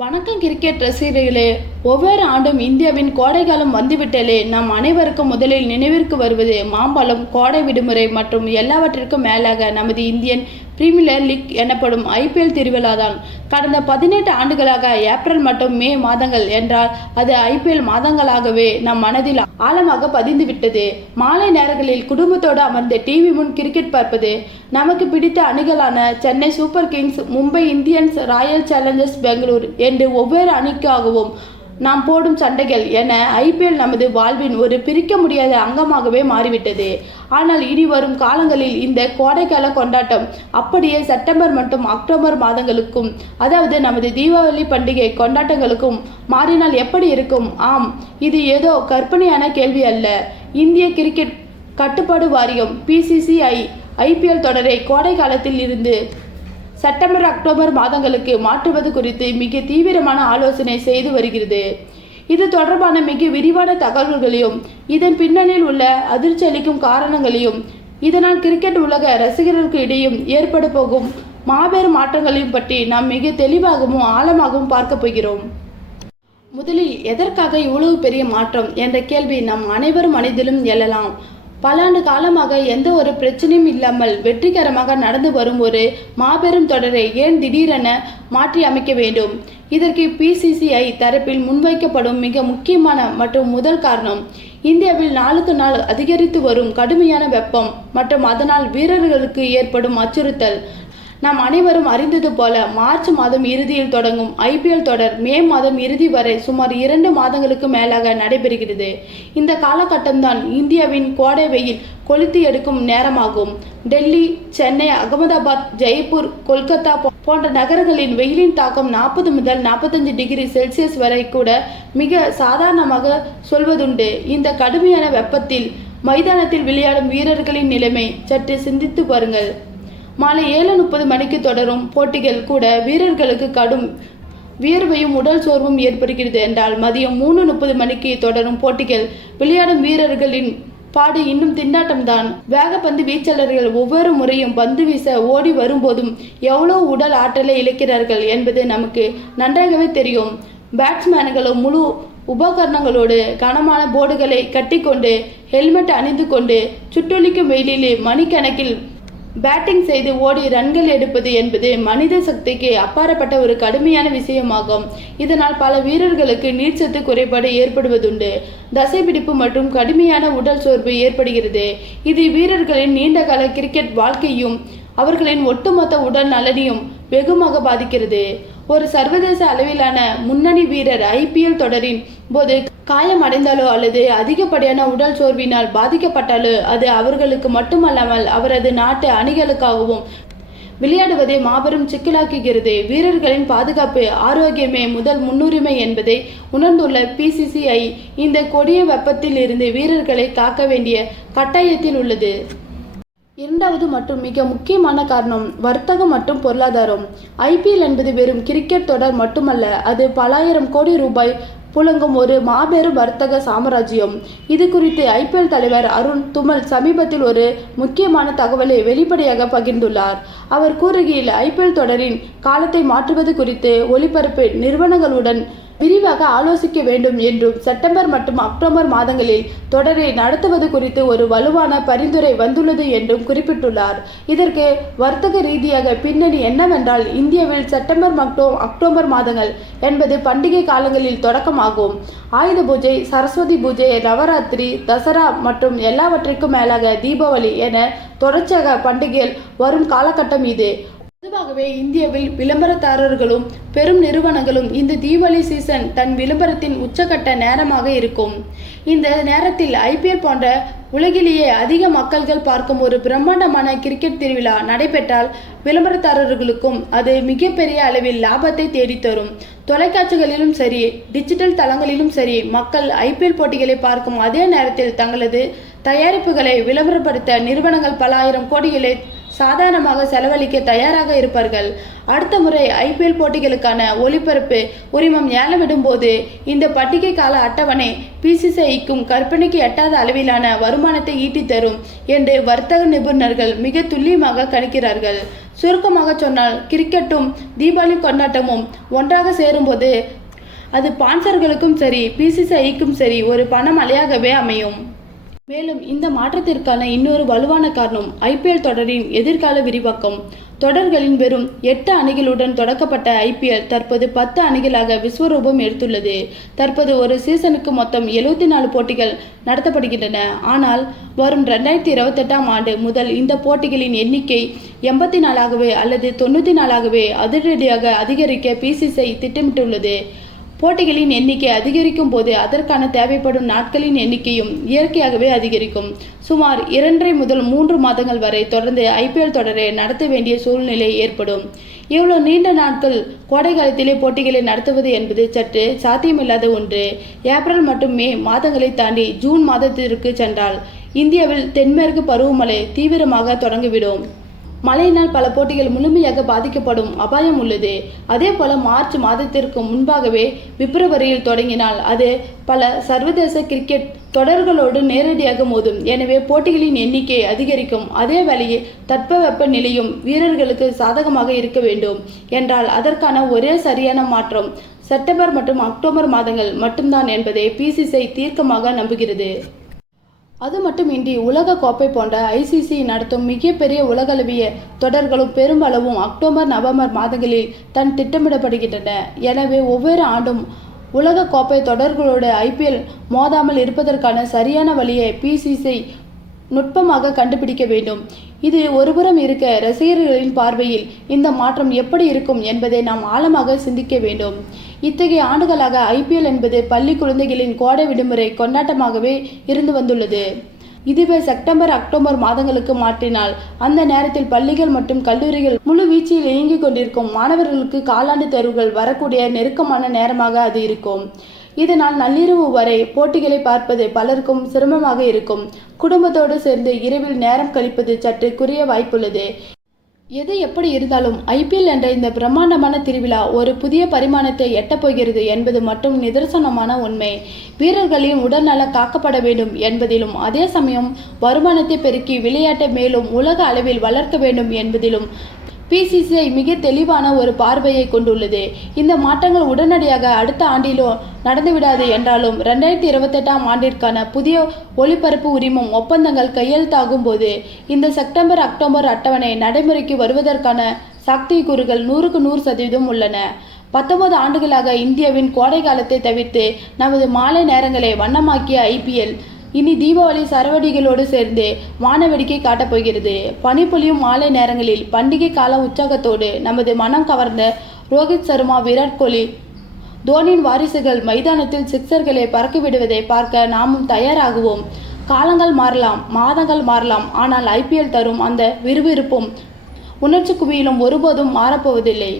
வணக்கம் கிரிக்கெட் ரசிகர்களே. ஒவ்வொரு ஆண்டும் இந்தியாவின் கோடைக்காலம் வந்துவிட்டாலே நம் அனைவருக்கும் முதலில் நினைவிற்கு வருவது மாம்பழம், கோடை விடுமுறை மற்றும் எல்லாவற்றிற்கும் மேலாக நமது இந்தியன் பிரீமியர் லீக் எனப்படும் ஐபிஎல் திருவிழாதான். கடந்த 18 ஆண்டுகளாக ஏப்ரல் மற்றும் மே மாதங்கள் என்றால் அது ஐபிஎல் மாதங்களாகவே நம் மனதில் ஆழமாக பதிந்துவிட்டது. மாலை நேரங்களில் குடும்பத்தோடு அமர்ந்து டிவி முன் கிரிக்கெட் பார்ப்பது, நமக்கு பிடித்த அணிகளான Chennai Super Kings, Mumbai Indians, Royal Challengers Bangalore என்று ஒவ்வொரு அணிக்காகவும் நாம் போடும் சண்டைகள் என ஐபிஎல் நமது வாழ்வின் ஒரு பிரிக்க முடியாத அங்கமாகவே மாறிவிட்டது. ஆனால் இனி வரும் காலங்களில் இந்த கோடைக்கால கொண்டாட்டம் அப்படியே செப்டம்பர் மற்றும் அக்டோபர் மாதங்களுக்கும், அதாவது நமது தீபாவளி பண்டிகை கொண்டாட்டங்களுக்கும் மாறினால் எப்படி இருக்கும்? ஆம், இது ஏதோ கற்பனையான கேள்வி அல்ல. இந்திய கிரிக்கெட் கட்டுப்பாடு வாரியம் பிசிசிஐ ஐபிஎல் தொடரை கோடை காலத்தில் இருந்து செப்டம்பர் அக்டோபர் மாதங்களுக்கு மாற்றுவது குறித்து மிக தீவிரமான ஆலோசனை செய்து வருகிறது. இது தொடர்பான மிக விரிவான தகவல்களையும், இதன் பின்னணியில் உள்ள அதிர்ச்சி அளிக்கும் காரணங்களையும், இதனால் கிரிக்கெட் உலக ரசிகர்களுக்கு இடையும் ஏற்பட போகும் மாபெரும் மாற்றங்களையும் பற்றி நாம் மிக தெளிவாகவும் ஆழமாகவும் பார்க்க போகிறோம். முதலில் எதற்காக இவ்வளவு பெரிய மாற்றம் என்ற கேள்வி நம் அனைவரும் மனதிலும் எழலாம். பல ஆண்டு காலமாக எந்த ஒரு பிரச்சனையும் இல்லாமல் வெற்றிகரமாக நடந்து வரும் ஒரு மாபெரும் தொடரை ஏன் திடீரென மாற்றி அமைக்க வேண்டும்? இதற்கு பிசிசிஐ தரப்பில் முன்வைக்கப்படும் மிக முக்கியமான மற்றும் முதல் காரணம், இந்தியாவில் நாளுக்கு நாள் அதிகரித்து வரும் கடுமையான வெப்பம் மற்றும் அதனால் வீரர்களுக்கு ஏற்படும் அச்சுறுத்தல். நாம் அனைவரும் அறிந்தது போல மார்ச் மாதம் இறுதியில் தொடங்கும் ஐபிஎல் தொடர் மே மாதம் இறுதி வரை சுமார் 2 மாதங்களுக்கு மேலாக நடைபெறுகிறது. இந்த காலகட்டம்தான் இந்தியாவின் கோடை வெயில் கொளுத்தி எடுக்கும் நேரமாகும். டெல்லி, சென்னை, அகமதாபாத், ஜெய்ப்பூர், கொல்கத்தா போன்ற நகரங்களின் வெயிலின் தாக்கம் 40 முதல் 45 டிகிரி செல்சியஸ் வரை கூட மிக சாதாரணமாக சொல்வதுண்டு. இந்த கடுமையான வெப்பத்தில் மைதானத்தில் விளையாடும் வீரர்களின் நிலைமை சற்று சிந்தித்து பாருங்கள். மாலை 7:30 மணிக்கு தொடரும் போட்டிகள் கூட வீரர்களுக்கு கடும் வியர்வையும் உடல் சோர்வும் ஏற்படுகிறது என்றால், மதியம் 3:30 மணிக்கு தொடரும் போட்டிகள் விளையாடும் வீரர்களின் பாடு இன்னும் திண்டாட்டம்தான். வேகப்பந்து வீச்சாளர்கள் ஒவ்வொரு முறையும் பந்து வீச ஓடி வரும்போதும் எவ்வளவு உடல் ஆற்றலை இழக்கிறார்கள் என்பது நமக்கு நன்றாகவே தெரியும். பேட்ஸ்மேன்களும் முழு உபகரணங்களோடு கனமான போர்டுகளை கட்டிக்கொண்டு, ஹெல்மெட் அணிந்து கொண்டு, சுட்டொலிக்கும் வெயிலிலே மணிக்கணக்கில் பேட்டிங் செய்து ஓடி ரன்கள் எடுப்பது என்பது மனித சக்திக்கு அப்பாற்பட்ட ஒரு கடுமையான விஷயமாகும். இதனால் பல வீரர்களுக்கு நீர்ச்சத்து குறைபாடு ஏற்படுவதுண்டு. தசைப்பிடிப்பு மற்றும் கடுமையான உடல் சோர்வு ஏற்படுகிறது. இது வீரர்களின் நீண்டகால கிரிக்கெட் வாழ்க்கையும் அவர்களின் ஒட்டுமொத்த உடல் நலனையும் வெகுமாக பாதிக்கிறது. ஒரு சர்வதேச அளவிலான முன்னணி வீரர் ஐபிஎல் தொடரின் போது காயமடைந்தாலோ அல்லது அதிகப்படியான உடல் சோர்வினால் பாதிக்கப்பட்டாலோ அது அவர்களுக்கு மட்டுமல்லாமல் அவரது நாட்டு அணிகளுக்காகவும் விளையாடுவதை மாபெரும் சிக்கலாக்குகிறது. வீரர்களின் பாதுகாப்பு, ஆரோக்கியமே முதல் முன்னுரிமை என்பதை உணர்ந்துள்ள பிசிசிஐ இந்த கொடிய வெப்பத்தில் இருந்து வீரர்களை காக்க வேண்டிய கட்டாயத்தில் உள்ளது. இரண்டாவது மற்றும் மிக முக்கியமான காரணம் வர்த்தகம் மற்றும் பொருளாதாரம். ஐபிஎல் என்பது வெறும் கிரிக்கெட் தொடர் மட்டுமல்ல, அது பல ஆயிரம் கோடி ரூபாய் புழங்கும் ஒரு மாபெரும் வர்த்தக சாம்ராஜ்யம். இது குறித்து ஐபிஎல் தலைவர் அருண் துமல் சமீபத்தில் ஒரு முக்கியமான தகவலை வெளிப்படையாக பகிர்ந்துள்ளார். அவர் கூறுகையில், ஐபிஎல் தொடரின் காலத்தை மாற்றுவது குறித்து ஒளிபரப்பு நிறுவனங்களுடன் விரிவாக ஆலோசிக்க வேண்டும் என்றும், செப்டம்பர் மற்றும் அக்டோபர் மாதங்களில் தொடரை நடத்துவது குறித்து ஒரு வலுவான பரிந்துரை வந்துள்ளது என்றும் குறிப்பிட்டுள்ளார். இதற்கு வர்த்தக ரீதியாக பின்னணி என்னவென்றால், இந்தியாவில் செப்டம்பர் மற்றும் அக்டோபர் மாதங்கள் என்பது பண்டிகை காலங்களில் தொடக்கமாகும். ஆயுத பூஜை, சரஸ்வதி பூஜை, நவராத்திரி, தசரா மற்றும் எல்லாவற்றிற்கும் மேலாக தீபாவளி என தொடர்ச்சியாக பண்டிகைகள் வரும் காலகட்டம் இது. பொதுவாகவே இந்தியாவில் விளம்பரதாரர்களும் பெரும் நிறுவனங்களும் இந்த தீபாவளி சீசன் தன் விளம்பரத்தின் உச்சக்கட்ட நேரமாக இருக்கும். இந்த நேரத்தில் ஐபிஎல் போன்ற உலகிலேயே அதிக மக்கள்கள் பார்க்கும் ஒரு பிரம்மாண்டமான கிரிக்கெட் திருவிழா நடைபெற்றால் விளம்பரதாரர்களுக்கும் அது மிகப்பெரிய அளவில் லாபத்தை தேடித்தரும். தொலைக்காட்சிகளிலும் சரி, டிஜிட்டல் தளங்களிலும் சரி, மக்கள் ஐபிஎல் போட்டிகளை பார்க்கும் அதே நேரத்தில் தங்களது தயாரிப்புகளை விளம்பரப்படுத்த நிறுவனங்கள் பல ஆயிரம் கோடிகளை சாதாரணமாக செலவழிக்க தயாராக இருப்பார்கள். அடுத்த முறை ஐபிஎல் போட்டிகளுக்கான ஒளிபரப்பு உரிமம் ஏலமிடும் போது இந்த பண்டிகை கால அட்டவணை பிசிசிஐக்கும் கற்பனைக்கு எட்டாத அளவிலான வருமானத்தை ஈட்டி தரும் என்று வர்த்தக நிபுணர்கள் மிக துல்லியமாக கணிக்கிறார்கள். சுருக்கமாக சொன்னால் கிரிக்கெட்டும் தீபாவளி கொண்டாட்டமும் ஒன்றாக சேரும்போது அது ஸ்பான்சர்களுக்கும் சரி பிசிசிஐக்கும் சரி ஒரு பணமழையாகவே அமையும். மேலும் இந்த மாற்றத்திற்கான இன்னொரு வலுவான காரணம் ஐபிஎல் தொடரின் எதிர்கால விரிவாக்கம். தொடர்களின் வெறும் 8 அணிகளுடன் தொடக்கப்பட்ட ஐபிஎல் தற்போது 10 அணிகளாக விஸ்வரூபம் எடுத்துள்ளது. தற்போது ஒரு சீசனுக்கு மொத்தம் 74 போட்டிகள் நடத்தப்படுகின்றன. ஆனால் வரும் 2028ஆம் ஆண்டு முதல் இந்த போட்டிகளின் எண்ணிக்கை 84ஆகவே அல்லது 94ஆகவே அதிரடியாக அதிகரிக்க பிசிசிஐ திட்டமிட்டுள்ளது. போட்டிகளின் எண்ணிக்கை அதிகரிக்கும் போது அதற்கான தேவைப்படும் நாட்களின் எண்ணிக்கையும் இயற்கையாகவே அதிகரிக்கும். சுமார் 2.5 முதல் 3 மாதங்கள் வரை தொடர்ந்து ஐபிஎல் தொடரை நடத்த வேண்டிய சூழ்நிலை ஏற்படும். இவ்வளவு நீண்ட நாட்கள் கோடை காலத்திலே போட்டிகளை நடத்துவது என்பது சற்று சாத்தியமில்லாத ஒன்று. ஏப்ரல் மற்றும் மே மாதங்களை தாண்டி ஜூன் மாதத்திற்கு சென்றால் இந்தியாவில் தென்மேற்கு பருவமழை தீவிரமாக தொடங்கிவிடும். மழையினால் பல போட்டிகள் முழுமையாக பாதிக்கப்படும் அபாயம் உள்ளது. அதே போல மார்ச் மாதத்திற்கு முன்பாகவே பிப்ரவரியில் தொடங்கினால் அது பல சர்வதேச கிரிக்கெட் தொடர்களோடு நேரடியாக மோதும். எனவே போட்டிகளின் எண்ணிக்கை அதிகரிக்கும். அதே வேளையில் தட்பவெப்ப நிலையும் வீரர்களுக்கு சாதகமாக இருக்க வேண்டும் என்றால் அதற்கான ஒரே சரியான மாற்றம் செப்டம்பர் மற்றும் அக்டோபர் மாதங்கள் மட்டும்தான் என்பதை பிசிசிஐ தீர்க்கமாக நம்புகிறது. அது மட்டுமின்றி உலக கோப்பை போன்ற ஐசிசி நடத்தும் மிகப்பெரிய உலகளவிய தொடர்களும் பெரும்பளவும் அக்டோபர் நவம்பர் மாதங்களில் திட்டமிடப்படுகின்றன. எனவே ஒவ்வொரு ஆண்டும் உலக கோப்பை தொடர்களோடு ஐபிஎல் மோதாமல் இருப்பதற்கான சரியான வழியை பிசிசிஐ நுட்பமாக கண்டுபிடிக்க வேண்டும். இது ஒருபுறம் இருக்க ரசிகர்களின் பார்வையில் இந்த மாற்றம் எப்படி இருக்கும் என்பதை நாம் ஆழமாக சிந்திக்க வேண்டும். இத்தகைய ஆண்டுகளாக ஐபிஎல் என்பது பள்ளி குழந்தைகளின் கோடை விடுமுறை கொண்டாட்டமாகவே இருந்து வந்துள்ளது. இதுவே செப்டம்பர் அக்டோபர் மாதங்களுக்கு மாற்றினால் அந்த நேரத்தில் பள்ளிகள் மற்றும் கல்லூரிகள் முழு வீச்சில் இயங்கிக் கொண்டிருக்கும். மாணவர்களுக்கு காலாண்டு தேர்வுகள் வரக்கூடிய நெருக்கமான நேரமாக அது இருக்கும். இதனால் நள்ளிரவு வரை போட்டிகளை பார்ப்பது பலருக்கும் சிரமமாக இருக்கும். குடும்பத்தோடு சேர்ந்து இரவில் நேரம் கழிப்பது சற்று குறைய வாய்ப்புள்ளது. எது எப்படி இருந்தாலும் ஐபிஎல் என்ற இந்த பிரம்மாண்டமான திருவிழா ஒரு புதிய பரிமாணத்தை எட்டப்போகிறது என்பது மட்டும் நிதர்சனமான உண்மை. வீரர்களின் உடல்நலம் காக்கப்பட வேண்டும் என்பதிலும் அதே சமயம் வருமானத்தை பெருக்கி விளையாட்டை மேலும் உலக அளவில் வளர்க்க வேண்டும் என்பதிலும் பிசிசிஐ மிக தெளிவான ஒரு பார்வையை கொண்டுள்ளது. இந்த மாற்றங்கள் உடனடியாக அடுத்த ஆண்டிலோ நடந்துவிடாது என்றாலும் 2028ஆம் ஆண்டிற்கான புதிய ஒளிபரப்பு உரிமம் ஒப்பந்தங்கள் கையெழுத்தாகும் போது இந்த செப்டம்பர் அக்டோபர் அட்டவணை நடைமுறைக்கு வருவதற்கான சாத்தியக்கூறுகள் 100க்கு 100% உள்ளன. 19 ஆண்டுகளாக இந்தியாவின் கோடை காலத்தை தவிர்த்து நமது மாலை நேரங்களை வண்ணமாக்கிய ஐபிஎல் இனி தீபாவளி சரவடிகளோடு சேர்ந்து வானவேடிக்கை காட்டப்போகிறது. பனிப்பொழியும் மாலை நேரங்களில் பண்டிகை கால உற்சாகத்தோடு நமது மனம் கவர்ந்த ரோஹித் சர்மா, விராட் கோலி, தோனியின் வாரிசுகள் மைதானத்தில் சிக்சர்களை பறக்கவிடுவதை பார்க்க நாமும் தயாராகுவோம். காலங்கள் மாறலாம், மாதங்கள் மாறலாம், ஆனால் ஐபிஎல் தரும் அந்த விறுவிறுப்பும் உணர்ச்சி குவியலும் ஒருபோதும் மாறப்போவதில்லை.